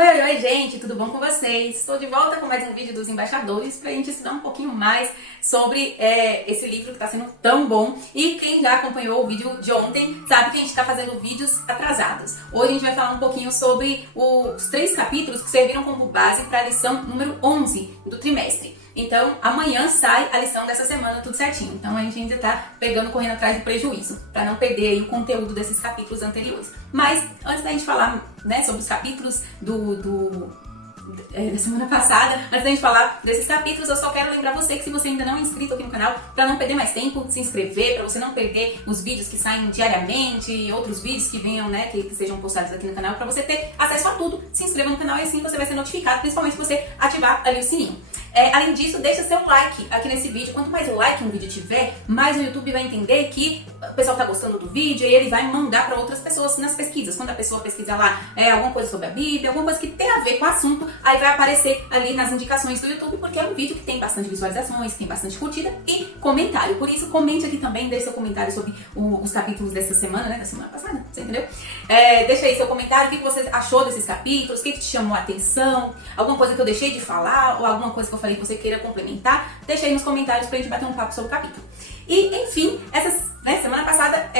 Oi, gente, tudo bom com vocês? Estou de volta com mais um vídeo dos embaixadores para a gente estudar um pouquinho mais sobre esse livro que está sendo tão bom. E quem já acompanhou o vídeo de ontem sabe que a gente está fazendo vídeos atrasados. Hoje a gente vai falar um pouquinho sobre os 3 capítulos que serviram como base para a lição número 11 do trimestre. Então, amanhã sai a lição dessa semana, tudo certinho. Então, a gente ainda tá correndo atrás do prejuízo, para não perder aí o conteúdo desses capítulos anteriores. Mas, antes da gente falar, né, sobre os capítulos da semana passada, antes da gente falar desses capítulos, eu só quero lembrar você que se você ainda não é inscrito aqui no canal, para não perder mais tempo, se inscrever, para você não perder os vídeos que saem diariamente e outros vídeos que venham, né, que sejam postados aqui no canal, para você ter acesso a tudo, se inscreva no canal e assim você vai ser notificado, principalmente se você ativar ali o sininho. Além disso, deixa seu like aqui nesse vídeo. Quanto mais like um vídeo tiver, mais o YouTube vai entender que o pessoal tá gostando do vídeo e ele vai mandar para outras pessoas nas pesquisas. Quando a pessoa pesquisa lá alguma coisa sobre a Bíblia, alguma coisa que tem a ver com o assunto, aí vai aparecer ali nas indicações do YouTube, porque é um vídeo que tem bastante visualizações, tem bastante curtida e comentário. Por isso, comente aqui também, deixe seu comentário sobre os capítulos dessa semana, né, da semana passada, você entendeu? Deixa aí seu comentário, o que você achou desses capítulos, o que te chamou a atenção, alguma coisa que eu deixei de falar ou alguma coisa que eu falei que você queira complementar, deixa aí nos comentários pra gente bater um papo sobre o capítulo. E, enfim, semana passada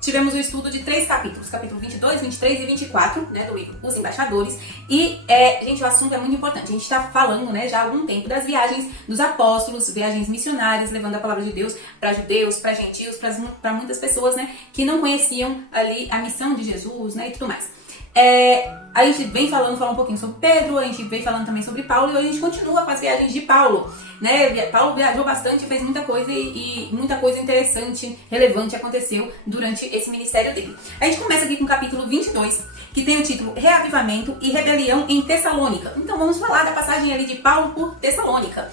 tivemos o estudo de 3 capítulos, capítulo 22, 23 e 24, né, do livro Os Embaixadores. E, gente, o assunto é muito importante. A gente está falando, né, já há algum tempo das viagens dos apóstolos, viagens missionárias, levando a palavra de Deus para judeus, para gentios, para muitas pessoas, né, que não conheciam ali a missão de Jesus, né, e tudo mais. A gente vem falando um pouquinho sobre Pedro, a gente vem falando também sobre Paulo e hoje a gente continua com as viagens de Paulo, né? Paulo viajou bastante, fez muita coisa e muita coisa interessante, relevante aconteceu durante esse ministério dele. A gente começa aqui com o capítulo 22, que tem o título Reavivamento e Rebelião em Tessalônica. Então vamos falar da passagem ali de Paulo por Tessalônica.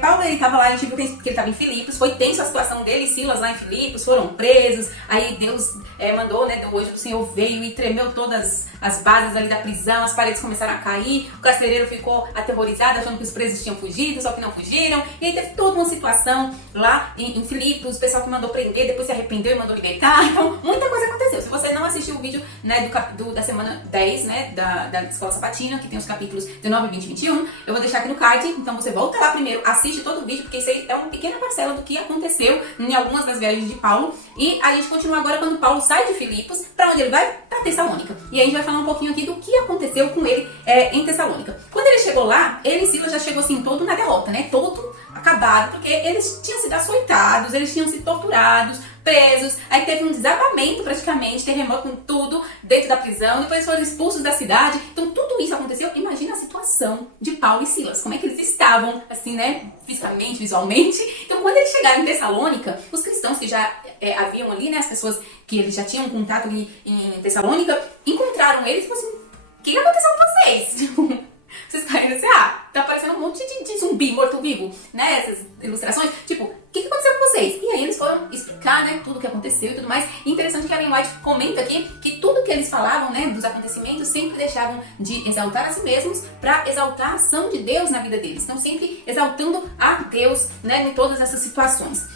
Paulo, ele estava lá, a gente viu que ele estava em Filipos, foi tenso a situação dele e Silas lá em Filipos, foram presos, aí Deus mandou, né, o anjo do Senhor veio e tremeu todas as bases ali da prisão, as paredes começaram a cair, o carcereiro ficou aterrorizado, achando que os presos tinham fugido, só que não fugiram, e aí teve toda uma situação lá em Filipos, o pessoal que mandou prender, depois se arrependeu e mandou libertar, então muita coisa aconteceu. Se você não assistiu o vídeo, né, da semana 10, né, da Escola Sabatina, que tem os capítulos 19, 20 e 21, eu vou deixar aqui no card, então você volta lá primeiro, assiste todo o vídeo, porque isso aí é uma pequena parcela do que aconteceu em algumas das viagens de Paulo. E a gente continua agora quando Paulo sai de Filipos, para onde ele vai? Para Tessalônica. E a gente vai falar um pouquinho aqui do que aconteceu com ele em Tessalônica. Quando ele chegou lá, ele e Silas já chegou assim todo na derrota, né? Todo acabado, porque eles tinham sido açoitados, eles tinham sido torturados, presos, aí teve um desabamento praticamente, terremoto com tudo dentro da prisão, depois foram expulsos da cidade, então tudo isso aconteceu. Imagina a situação de Paulo e Silas, como é que eles estavam, assim, né, fisicamente, visualmente. Então quando eles chegaram em Tessalônica, os cristãos que já haviam ali, né, as pessoas que eles já tinham contato ali em Tessalônica, encontraram eles e falaram assim, o que aconteceu com vocês? Vocês caíram assim, tá parecendo um monte de zumbi morto-vivo, né, essas ilustrações, tipo, o que aconteceu com vocês? E aí eles foram explicar, né, tudo o que aconteceu e tudo mais. E interessante que a Ellen White comenta aqui que tudo que eles falavam, né, dos acontecimentos, sempre deixavam de exaltar a si mesmos para exaltar a ação de Deus na vida deles. Então sempre exaltando a Deus, né, em todas essas situações.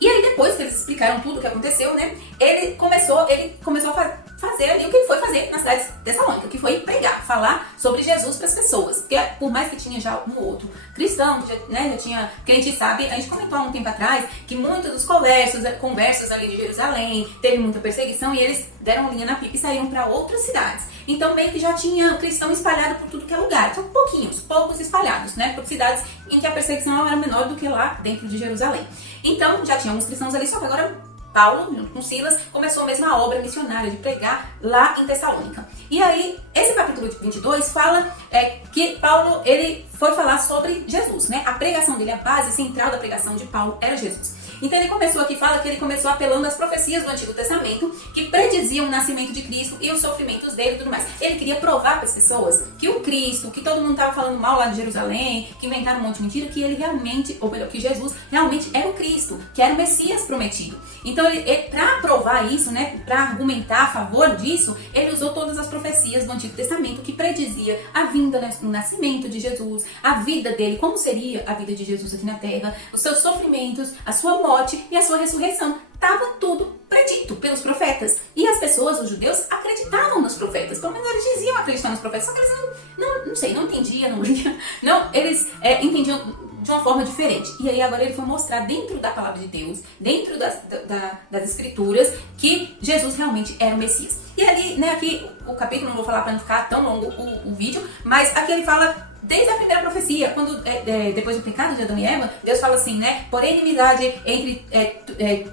E aí depois que eles explicaram tudo o que aconteceu, né, ele começou a fazer ali o que ele foi fazer na cidade de Tessalônica, que foi pregar, falar sobre Jesus para as pessoas. Porque por mais que tinha já um outro cristão, já tinha, que a gente sabe, a gente comentou há um tempo atrás, que muitos dos conversos ali de Jerusalém, teve muita perseguição e eles deram linha na pipa e saíram para outras cidades. Então meio que já tinha cristão espalhado por tudo que é lugar, só poucos espalhados, né, por cidades em que a perseguição era menor do que lá dentro de Jerusalém. Então já tinha alguns cristãos ali, só que agora Paulo, junto com Silas, começou mesmo a obra missionária de pregar lá em Tessalônica. E aí, esse capítulo 22 fala que Paulo, ele foi falar sobre Jesus, né? A pregação dele, a base central da pregação de Paulo era Jesus. Então ele começou aqui, fala que ele começou apelando às profecias do Antigo Testamento que prediziam o nascimento de Cristo e os sofrimentos dele e tudo mais. Ele queria provar para as pessoas que o Cristo, que todo mundo estava falando mal lá de Jerusalém, que inventaram um monte de mentira, que ele realmente, ou melhor, que Jesus realmente era o Cristo, que era o Messias prometido. Então para provar isso, né, para argumentar a favor disso, ele usou todas as profecias do Antigo Testamento que predizia a vinda, né, o nascimento de Jesus, a vida dele, como seria a vida de Jesus aqui na Terra, os seus sofrimentos, a sua morte e a sua ressurreição. Estava tudo predito pelos profetas. E as pessoas, os judeus, acreditavam nos profetas. profetas. Pelo menos eles diziam acreditar nos profetas, só que eles não entendiam, não liam. Não, eles entendiam de uma forma diferente. E aí agora ele foi mostrar dentro da palavra de Deus, dentro das escrituras, que Jesus realmente era o Messias. E ali, né, aqui o capítulo, não vou falar para não ficar tão longo o vídeo, mas aqui ele fala desde a primeira profecia, quando depois do pecado de Adão e Eva, Deus fala assim, né? Porém, inimizade entre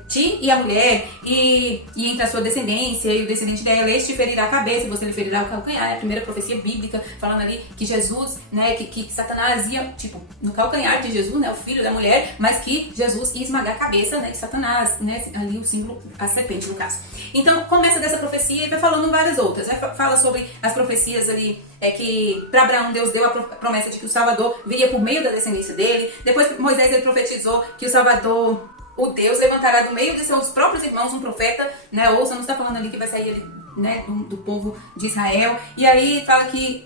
ti e a mulher, e entre a sua descendência e o descendente dela, este ferirá a cabeça e você lhe ferirá o calcanhar. É a primeira profecia bíblica, falando ali que Jesus, né? Que Satanás ia, tipo, no calcanhar de Jesus, né? O filho da mulher, mas que Jesus ia esmagar a cabeça, né? De Satanás, né? Ali o símbolo, a serpente, no caso. Então, começa dessa profecia e vai falando várias outras, né? Fala sobre as profecias ali, que para Abraão Deus deu a promessa de que o Salvador viria por meio da descendência dele. Depois Moisés ele profetizou que o Salvador, o Deus, levantará do meio de seus próprios irmãos um profeta, né? Ouça, não está falando ali que vai sair, né, do povo de Israel. E aí fala que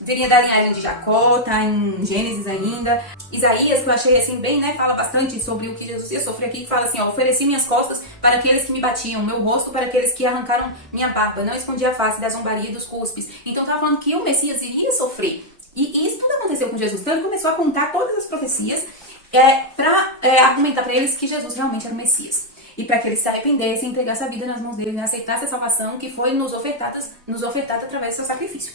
viria da linhagem de Jacó, tá em Gênesis ainda. Isaías, que eu achei assim bem, né, fala bastante sobre o que Jesus ia sofrer aqui, que fala assim, ó, ofereci minhas costas para aqueles que me batiam, meu rosto para aqueles que arrancaram minha barba, não escondi a face da zombaria e dos cuspes. Então tava falando que o Messias iria sofrer. E isso tudo aconteceu com Jesus. Então ele começou a contar todas as profecias para argumentar para eles que Jesus realmente era o Messias. E para que eles se arrependessem, entregassem a vida nas mãos dele, né, aceitassem a salvação que foi nos ofertada através do seu sacrifício.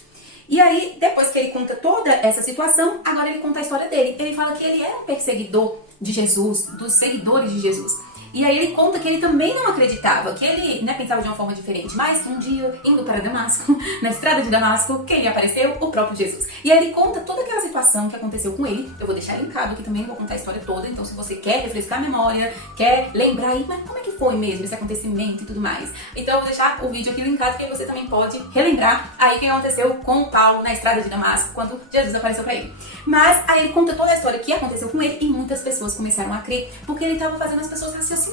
E aí, depois que ele conta toda essa situação, agora ele conta a história dele. Ele fala que ele era um perseguidor de Jesus, dos seguidores de Jesus. E aí ele conta que ele também não acreditava, que ele, né, pensava de uma forma diferente. Mas um dia, indo para Damasco, na estrada de Damasco, quem lhe apareceu? O próprio Jesus. E aí ele conta toda aquela situação que aconteceu com ele. Eu vou deixar linkado aqui também, não vou contar a história toda. Então se você quer refrescar a memória, quer lembrar aí, mas como é que foi mesmo esse acontecimento e tudo mais. Então eu vou deixar o vídeo aqui linkado, que aí você também pode relembrar aí o que aconteceu com o Paulo na estrada de Damasco, quando Jesus apareceu para ele. Mas aí ele conta toda a história que aconteceu com ele e muitas pessoas começaram a crer, porque ele estava fazendo as pessoas raciocinarem,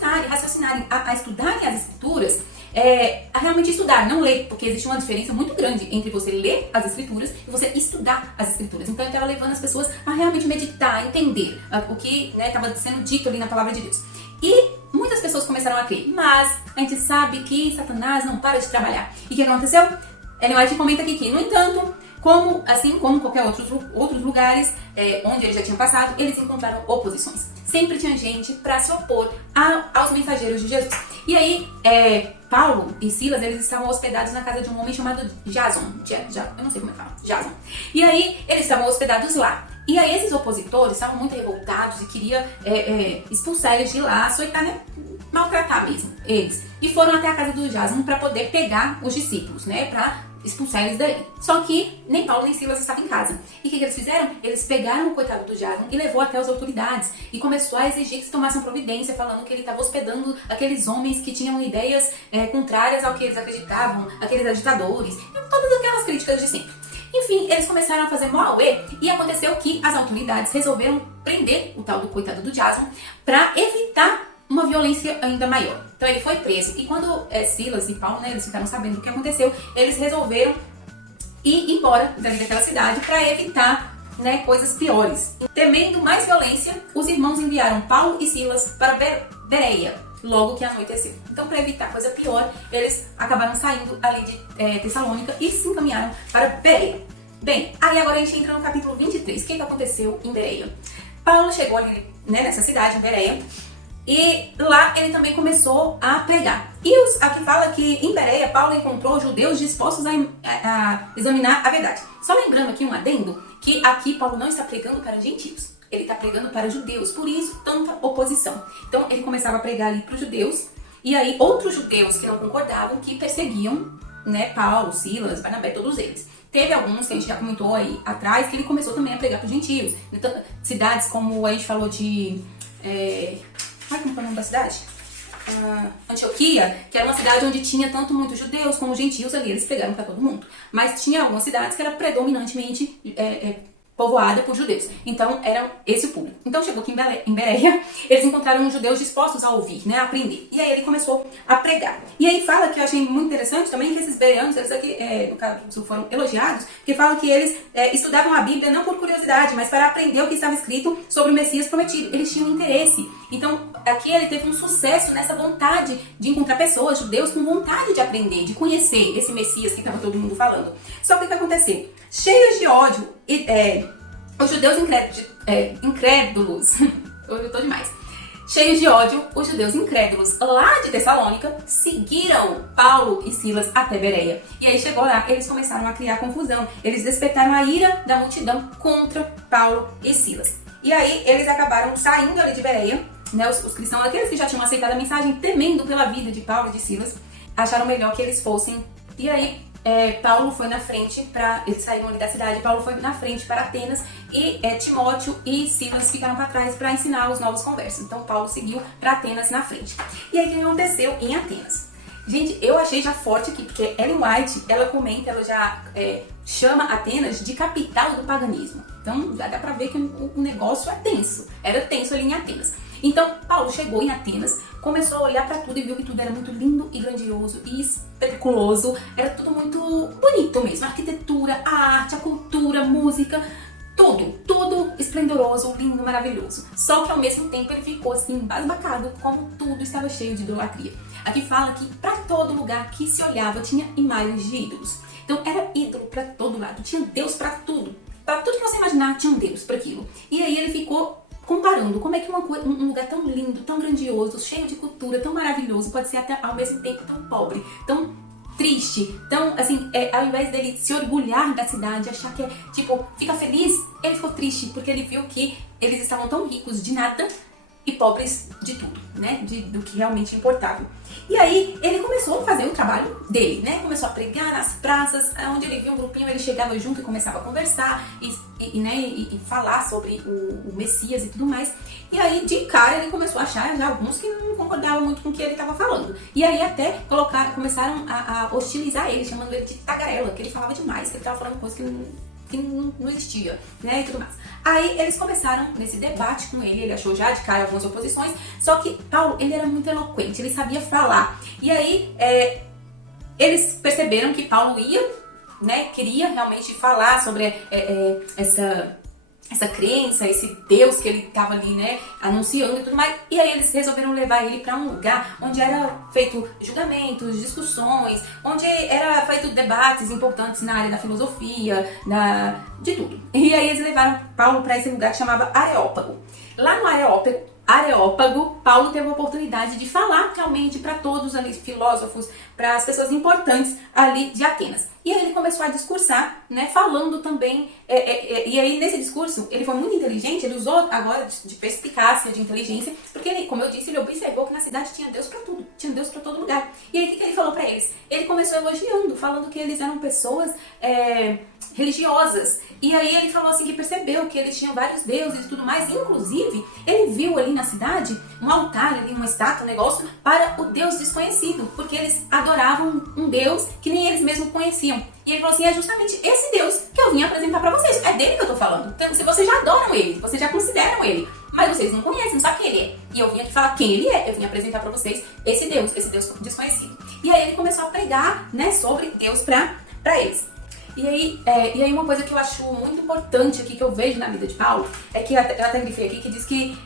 a estudarem as escrituras, a realmente estudar, não ler, porque existe uma diferença muito grande entre você ler as escrituras e você estudar as escrituras. Então ele estava levando as pessoas a realmente meditar, a entender o que estava sendo dito ali na palavra de Deus. E muitas pessoas começaram a crer, mas a gente sabe que Satanás não para de trabalhar. E o que aconteceu? Ellen White comenta aqui que, no entanto, assim como qualquer outros lugares onde eles já tinham passado, eles encontraram oposições. Sempre tinha gente para se opor aos mensageiros de Jesus. E aí, Paulo e Silas, eles estavam hospedados na casa de um homem chamado Jason. Eu não sei como é que fala. Jason. E aí, eles estavam hospedados lá. E aí, esses opositores estavam muito revoltados e queriam expulsar eles de lá, açoitar, né? Maltratar mesmo eles. E foram até a casa do Jason para poder pegar os discípulos, né? Para expulsar eles daí. Só que nem Paulo nem Silas estavam em casa. E o que eles fizeram? Eles pegaram o coitado do Jason e levou até as autoridades. E começou a exigir que se tomassem providência, falando que ele estava hospedando aqueles homens que tinham ideias contrárias ao que eles acreditavam, aqueles agitadores, e todas aquelas críticas de sempre. Enfim, eles começaram a fazer moauê e aconteceu que as autoridades resolveram prender o tal do coitado do Jason para evitar uma violência ainda maior. Então ele foi preso. E quando Silas e Paulo, né, eles ficaram sabendo do que aconteceu, eles resolveram ir embora daquela cidade para evitar, né, coisas piores. Temendo mais violência, os irmãos enviaram Paulo e Silas para Bereia, logo que anoiteceu. Então, para evitar coisa pior, eles acabaram saindo ali de Tessalônica e se encaminharam para Bereia. Bem, aí agora a gente entra no capítulo 23. O que aconteceu em Bereia? Paulo chegou ali, né, nessa cidade, em Bereia, e lá ele também começou a pregar. E aqui fala que em Bereia, Paulo encontrou judeus dispostos a examinar a verdade. Só lembrando aqui um adendo, que aqui Paulo não está pregando para gentios. Ele está pregando para judeus, por isso tanta oposição. Então ele começava a pregar ali para os judeus, e aí outros judeus que não concordavam, que perseguiam, né, Paulo, Silas, Barnabé, todos eles. Teve alguns que a gente já comentou aí atrás, que ele começou também a pregar para os gentios. Então, cidades como a gente falou de... como é o nome da cidade? Antioquia, que era uma cidade onde tinha tanto muitos judeus como gentios ali, eles pregaram para todo mundo. Mas tinha algumas cidades que era predominantemente povoada por judeus. Então, era esse o público. Então, chegou aqui em Bereia, eles encontraram judeus dispostos a ouvir, né, a aprender. E aí ele começou a pregar. E aí fala, que eu achei muito interessante também, que esses bereanos, eles aqui, no caso, foram elogiados, que falam que eles estudavam a Bíblia não por curiosidade, mas para aprender o que estava escrito sobre o Messias prometido. Eles tinham interesse Então, aqui ele teve um sucesso nessa vontade de encontrar pessoas, judeus, com vontade de aprender, de conhecer esse Messias que estava todo mundo falando. Só que o que aconteceu? Cheios de ódio, os judeus incrédulos, hoje eu tô demais. Cheios de ódio, os judeus incrédulos lá de Tessalônica seguiram Paulo e Silas até Bereia. E aí chegou lá, eles começaram a criar confusão. Eles despertaram a ira da multidão contra Paulo e Silas. E aí eles acabaram saindo ali de Bereia, né? Os cristãos, aqueles que já tinham aceitado a mensagem, temendo pela vida de Paulo e de Silas, acharam melhor que eles fossem. E aí Paulo foi na frente eles saíram ali da cidade, Paulo foi na frente para Atenas e Timóteo e Silas ficaram para trás para ensinar os novos conversos. Então Paulo seguiu para Atenas na frente. E aí o que aconteceu em Atenas? Gente, eu achei já forte aqui, porque Ellen White, ela comenta, ela já chama Atenas de capital do paganismo. Então já dá pra ver que o negócio é tenso, era tenso ali em Atenas. Então Paulo chegou em Atenas, começou a olhar pra tudo e viu que tudo era muito lindo e grandioso e espetaculoso, era tudo muito bonito mesmo, a arquitetura, a arte, a cultura, a música, tudo esplendoroso, lindo, maravilhoso. Só que ao mesmo tempo ele ficou assim, embasbacado, como tudo estava cheio de idolatria. Aqui fala que para todo lugar que se olhava tinha imagens de ídolos. Então era ídolo para todo lado, tinha Deus para tudo. Para tudo que você imaginar tinha um Deus para aquilo. E aí ele ficou comparando como é que um lugar tão lindo, tão grandioso, cheio de cultura, tão maravilhoso, pode ser até ao mesmo tempo tão pobre, tão triste. Então, assim, ao invés dele se orgulhar da cidade, achar que fica feliz, ele ficou triste, porque ele viu que eles estavam tão ricos de nada e pobres de tudo, né? Do que realmente importava. E aí, ele começou a fazer o trabalho dele, né? Começou a pregar nas praças, onde ele via um grupinho, ele chegava junto e começava a conversar e falar sobre o Messias e tudo mais. E aí, de cara, ele começou a achar já alguns que não concordavam muito com o que ele estava falando. E aí, até começaram a hostilizar ele, chamando ele de tagarela, que ele falava demais, que ele estava falando coisas que não existia, né, e tudo mais. Aí eles começaram nesse debate com ele achou já de cara algumas oposições, só que Paulo, ele era muito eloquente, ele sabia falar. E aí eles perceberam que Paulo queria realmente falar sobre essa crença, esse Deus que ele estava ali, né, anunciando e tudo mais. E aí eles resolveram levar ele para um lugar onde era feito julgamentos, discussões, onde era feito debates importantes na área da filosofia, de tudo. E aí eles levaram Paulo para esse lugar que chamava Areópago. Lá no Areópago, Paulo teve a oportunidade de falar realmente para todos ali, filósofos, para as pessoas importantes ali de Atenas. E aí ele começou a discursar, né, falando também, e aí nesse discurso ele foi muito inteligente, ele usou agora de perspicácia, de inteligência, porque ele, como eu disse, ele observou que na cidade tinha Deus para tudo, tinha Deus para todo lugar. E aí o que ele falou para eles? Ele começou elogiando, falando que eles eram pessoas religiosas. E aí ele falou assim que percebeu que eles tinham vários deuses e tudo mais, inclusive ele viu ali na cidade um altar, ali, uma estátua, um negócio para o Deus desconhecido, porque eles adoravam um Deus que nem eles mesmos conheciam. E ele falou assim, é justamente esse Deus que eu vim apresentar pra vocês, é dele que eu tô falando. Então, se vocês já adoram ele, vocês já consideram ele, mas vocês não conhecem, não sabem quem ele é. E eu vim aqui falar quem ele é, eu vim apresentar pra vocês esse Deus desconhecido. E aí ele começou a pregar, né, sobre Deus pra eles. E aí uma coisa que eu acho muito importante aqui, que eu vejo na vida de Paulo, é que eu até grifei aqui, que diz que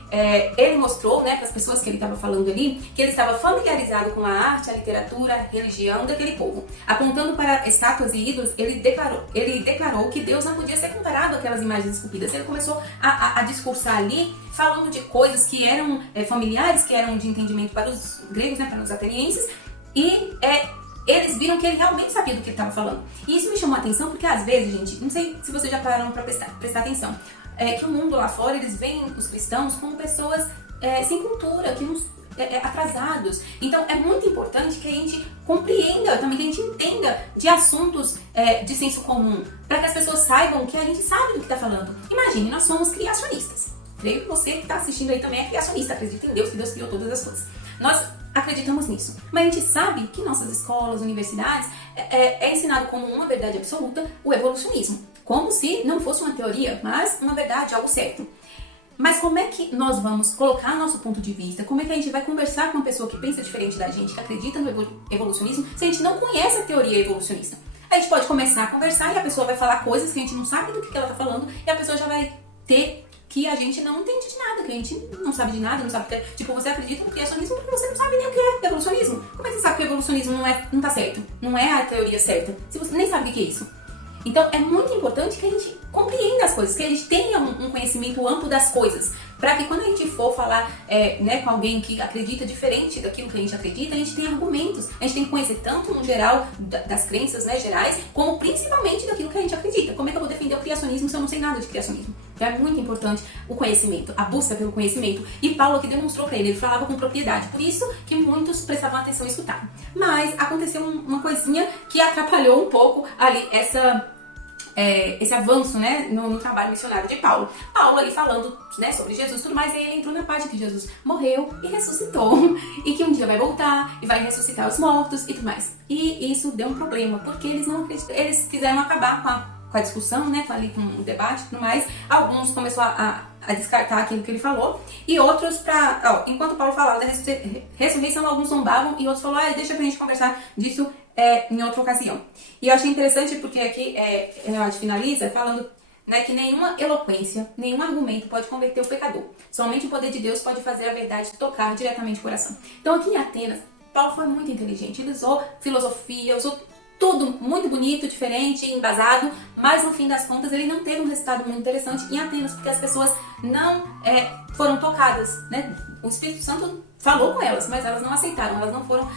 ele mostrou, né, para as pessoas que ele estava falando ali, que ele estava familiarizado com a arte, a literatura, a religião daquele povo. Apontando para estátuas e ídolos, ele declarou que Deus não podia ser comparado àquelas imagens esculpidas. Ele começou a discursar ali, falando de coisas que eram familiares, que eram de entendimento para os gregos, né, para os atenienses, e eles viram que ele realmente sabia do que ele estava falando. E isso me chamou a atenção porque às vezes, gente, não sei se vocês já pararam para prestar atenção, que o mundo lá fora, eles veem os cristãos como pessoas sem cultura, atrasados. Então é muito importante que a gente compreenda, também que a gente entenda de assuntos de senso comum, para que as pessoas saibam que a gente sabe do que está falando. Imagine, nós somos criacionistas. Creio que você que está assistindo aí também é criacionista, acredita em Deus, que Deus criou todas as coisas. Nós acreditamos nisso. Mas a gente sabe que em nossas escolas, universidades, é ensinado como uma verdade absoluta o evolucionismo. Como se não fosse uma teoria, mas uma verdade, algo certo. Mas como é que nós vamos colocar nosso ponto de vista? Como é que a gente vai conversar com uma pessoa que pensa diferente da gente, que acredita no evolucionismo, se a gente não conhece a teoria evolucionista? A gente pode começar a conversar e a pessoa vai falar coisas que a gente não sabe do que ela está falando e a pessoa já vai ter que a gente não entende de nada, que a gente não sabe de nada, não sabe que, tipo, você acredita no criacionismo porque você não sabe nem o que é evolucionismo. Como é que você sabe que o evolucionismo não tá certo? Não é a teoria certa, se você nem sabe o que é isso. Então, é muito importante que a gente compreenda as coisas, que a gente tenha um conhecimento amplo das coisas, para que quando a gente for falar com alguém que acredita diferente daquilo que a gente acredita, a gente tem argumentos, a gente tem que conhecer tanto no geral das crenças, né, gerais, como principalmente daquilo que a gente acredita. Como é que eu vou defender o criacionismo se eu não sei nada de criacionismo? Então é muito importante o conhecimento, a busca pelo conhecimento. E Paulo aqui demonstrou para ele falava com propriedade, por isso que muitos prestavam atenção e escutavam. Mas aconteceu uma coisinha que atrapalhou um pouco ali esse avanço, né, no trabalho missionário de Paulo. Paulo ali falando, né, sobre Jesus e tudo mais, e ele entrou na parte que Jesus morreu e ressuscitou, e que um dia vai voltar e vai ressuscitar os mortos e tudo mais. E isso deu um problema, porque eles não acreditam, eles quiseram acabar com a discussão, né, ali com o debate e tudo mais. Alguns começaram a descartar aquilo que ele falou, e outros, enquanto Paulo falava da ressurreição, alguns zombavam, e outros falaram, deixa pra gente conversar disso em outra ocasião. E eu achei interessante porque aqui a gente finaliza falando, né, que nenhuma eloquência, nenhum argumento pode converter o pecador. Somente o poder de Deus pode fazer a verdade tocar diretamente o coração. Então aqui em Atenas, Paulo foi muito inteligente. Ele usou filosofia, usou tudo muito bonito, diferente, embasado, mas no fim das contas ele não teve um resultado muito interessante em Atenas, porque as pessoas não foram tocadas, né? O Espírito Santo falou com elas, mas elas não aceitaram, elas não foram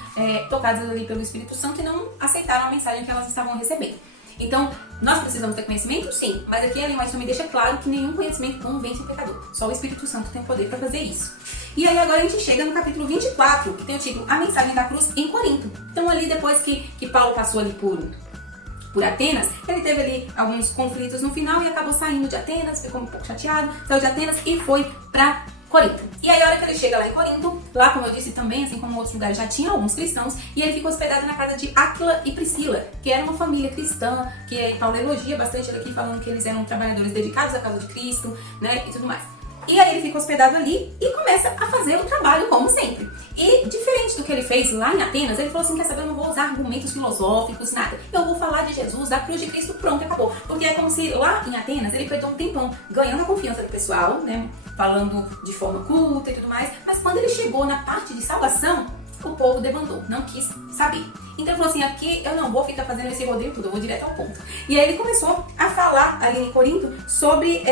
tocadas ali pelo Espírito Santo e não aceitaram a mensagem que elas estavam recebendo. Então, nós precisamos ter conhecimento? Sim, mas aqui a Ellen White também deixa claro que nenhum conhecimento convence o pecador. Só o Espírito Santo tem o poder para fazer isso. E aí agora a gente chega no capítulo 24, que tem o título A Mensagem da Cruz em Corinto. Então ali depois que Paulo passou ali por Atenas, ele teve ali alguns conflitos no final e acabou saindo de Atenas, ficou um pouco chateado, saiu de Atenas e foi para Corinto. E aí a hora que ele chega lá em Corinto, lá como eu disse também, assim como em outros lugares já tinha alguns cristãos, e ele ficou hospedado na casa de Áquila e Priscila, que era uma família cristã, que Paulo elogia bastante ele aqui, falando que eles eram trabalhadores dedicados à causa de Cristo, né, e tudo mais. E aí ele fica hospedado ali e começa a fazer o trabalho como sempre. E diferente do que ele fez lá em Atenas, ele falou assim, quer saber, eu não vou usar argumentos filosóficos, nada. Eu vou falar de Jesus, da cruz de Cristo, pronto, acabou. Porque é como se lá em Atenas ele perdeu um tempão ganhando a confiança do pessoal, né, falando de forma culta e tudo mais. Mas quando ele chegou na parte de salvação, o povo debandou, não quis saber. Então ele falou assim, aqui eu não vou ficar fazendo esse rodeio tudo, eu vou direto ao ponto. E aí ele começou a falar ali em Corinto sobre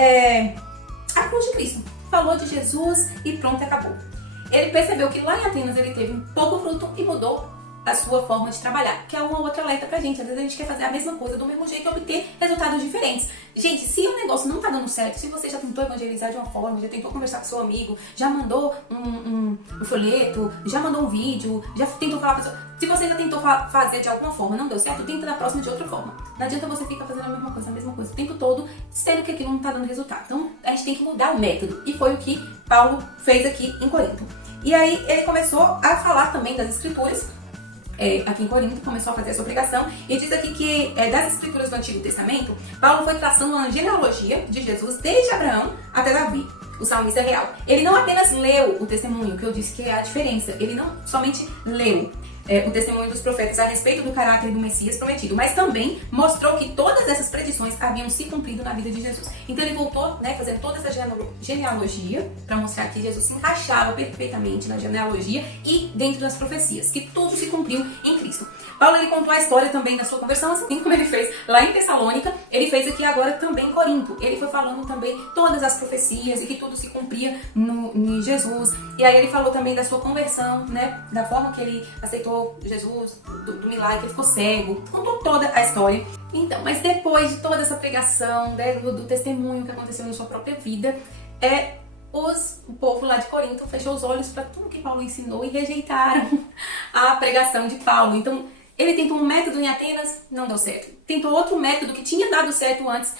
a cruz de Cristo. Falou de Jesus e pronto, acabou. Ele percebeu que lá em Atenas ele teve um pouco fruto e mudou a sua forma de trabalhar, que é uma outra alerta pra gente. Às vezes a gente quer fazer a mesma coisa do mesmo jeito e obter resultados diferentes. Gente, se o negócio não tá dando certo, se você já tentou evangelizar de uma forma, já tentou conversar com seu amigo, já mandou um folheto, já mandou um vídeo, já tentou falar pra pessoa, se você já tentou fazer de alguma forma, não deu certo, tenta da próxima de outra forma. Não adianta você ficar fazendo a mesma coisa o tempo todo, sendo que aquilo não tá dando resultado. Então a gente tem que mudar o método. E foi o que Paulo fez aqui em Corinto. E aí ele começou a falar também das escrituras, aqui em Corinto, começou a fazer a sua pregação, e diz aqui que das escrituras do Antigo Testamento, Paulo foi traçando uma genealogia de Jesus desde Abraão até Davi, o salmista real. Ele não apenas leu o testemunho, que eu disse que é a diferença, ele não somente leu o testemunho dos profetas a respeito do caráter do Messias prometido, mas também mostrou que todas essas predições haviam se cumprido na vida de Jesus. Então ele voltou, né, fazendo toda essa genealogia para mostrar que Jesus se encaixava perfeitamente na genealogia e dentro das profecias, que tudo se cumpriu em Cristo. Paulo ele contou a história também da sua conversão, assim como ele fez lá em Tessalônica, ele fez aqui agora também em Corinto. Ele foi falando também todas as profecias e que tudo se cumpria em Jesus. E aí ele falou também da sua conversão, né, da forma que ele aceitou Jesus, do milagre, que ele ficou cego, contou toda a história. Então, mas depois de toda essa pregação, né, do testemunho que aconteceu na sua própria vida, o povo lá de Corinto fechou os olhos para tudo que Paulo ensinou e rejeitaram a pregação de Paulo. Então, ele tentou um método em Atenas, não deu certo. Tentou outro método que tinha dado certo antes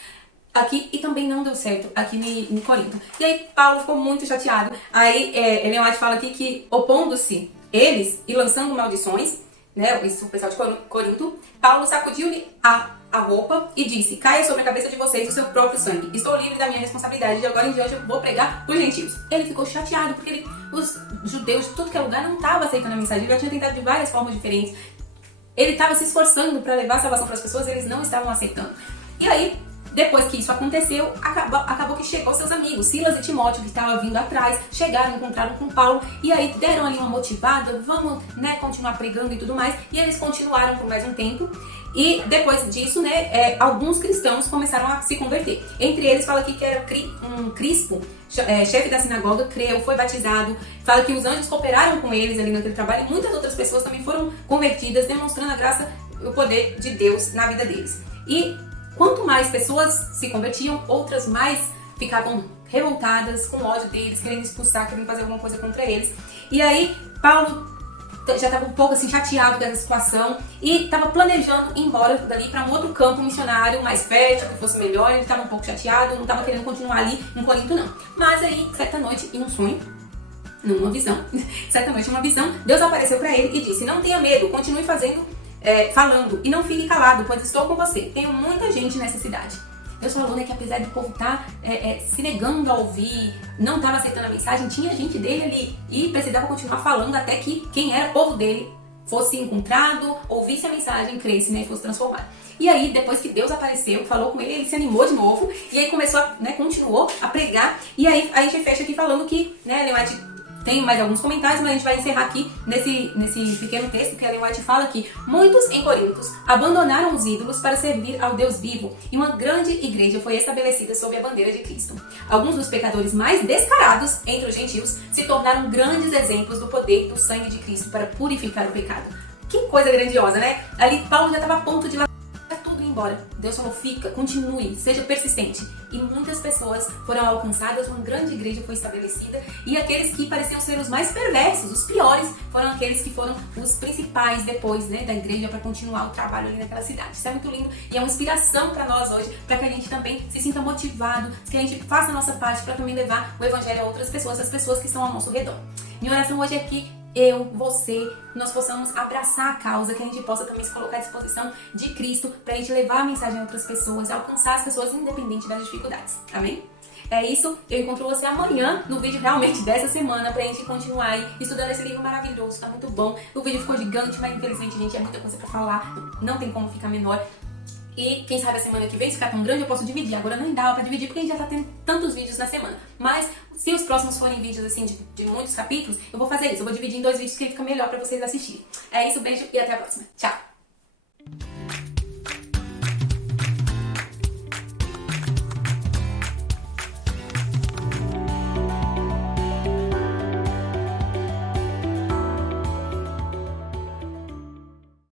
aqui e também não deu certo aqui em Corinto. E aí Paulo ficou muito chateado. Aí Ellen White fala aqui que, opondo-se eles e lançando maldições, né, isso o pessoal de Corinto, Paulo sacudiu-lhe a roupa e disse, caia sobre a cabeça de vocês o seu próprio sangue. Estou livre da minha responsabilidade, de agora em diante eu vou pregar para os gentios. Ele ficou chateado porque os judeus de tudo que é lugar não estavam aceitando a mensagem. Ele já tinha tentado de várias formas diferentes. Ele estava se esforçando para levar a salvação para as pessoas, eles não estavam aceitando. E aí, depois que isso aconteceu, acabou que chegou seus amigos, Silas e Timóteo, que estavam vindo atrás, chegaram, encontraram com Paulo, e aí deram ali uma motivada, vamos, né, continuar pregando e tudo mais, e eles continuaram por mais um tempo, e depois disso, né, alguns cristãos começaram a se converter. Entre eles, fala aqui que era um Crispo, chefe da sinagoga, creu, foi batizado, fala que os anjos cooperaram com eles ali naquele trabalho, e muitas outras pessoas também foram convertidas, demonstrando a graça e o poder de Deus na vida deles. E quanto mais pessoas se convertiam, outras mais ficavam revoltadas, com ódio deles, querendo expulsar, querendo fazer alguma coisa contra eles. E aí, Paulo já estava um pouco assim chateado dessa situação e estava planejando ir embora dali para um outro campo missionário mais fértil, que fosse melhor. Ele estava um pouco chateado, não estava querendo continuar ali em Corinto não. Mas aí, certa noite, em um sonho, numa visão, certa noite, em uma visão, Deus apareceu para ele e disse: não tenha medo, continue falando e não fique calado, pois estou com você. Tenho muita gente nessa cidade. Deus falou, né, que apesar do povo estar se negando a ouvir, não estava aceitando a mensagem, tinha gente dele ali e precisava continuar falando até que quem era povo dele fosse encontrado, ouvisse a mensagem, cresce, né, e fosse transformado. E aí, depois que Deus apareceu, falou com ele, ele se animou de novo e aí começou, continuou a pregar. E aí a gente fecha aqui falando que, né, Ellen White tem mais alguns comentários, mas a gente vai encerrar aqui nesse pequeno texto que a Ellen White fala que muitos em Corinto abandonaram os ídolos para servir ao Deus vivo e uma grande igreja foi estabelecida sob a bandeira de Cristo. Alguns dos pecadores mais descarados entre os gentios se tornaram grandes exemplos do poder do sangue de Cristo para purificar o pecado. Que coisa grandiosa, né? Ali Paulo já estava a ponto de embora. Deus falou, fica, continue, seja persistente. E muitas pessoas foram alcançadas, uma grande igreja foi estabelecida e aqueles que pareciam ser os mais perversos, os piores, foram aqueles que foram os principais depois, né, da igreja para continuar o trabalho ali naquela cidade. Isso é muito lindo e é uma inspiração para nós hoje, para que a gente também se sinta motivado, que a gente faça a nossa parte para também levar o evangelho a outras pessoas, as pessoas que estão ao nosso redor. Minha oração hoje é que eu, você, nós possamos abraçar a causa, que a gente possa também se colocar à disposição de Cristo pra gente levar a mensagem a outras pessoas, alcançar as pessoas independente das dificuldades. Amém? É isso, eu encontro você amanhã no vídeo realmente dessa semana pra gente continuar aí estudando esse livro maravilhoso, tá muito bom. O vídeo ficou gigante, mas infelizmente, gente, é muita coisa pra falar, não tem como ficar menor. E quem sabe a semana que vem, se ficar tão grande, eu posso dividir. Agora não dá pra dividir porque a gente já tá tendo tantos vídeos na semana. Mas se os próximos forem vídeos assim de muitos capítulos, eu vou fazer isso. Eu vou dividir em 2 vídeos que fica melhor pra vocês assistirem. É isso, beijo e até a próxima. Tchau!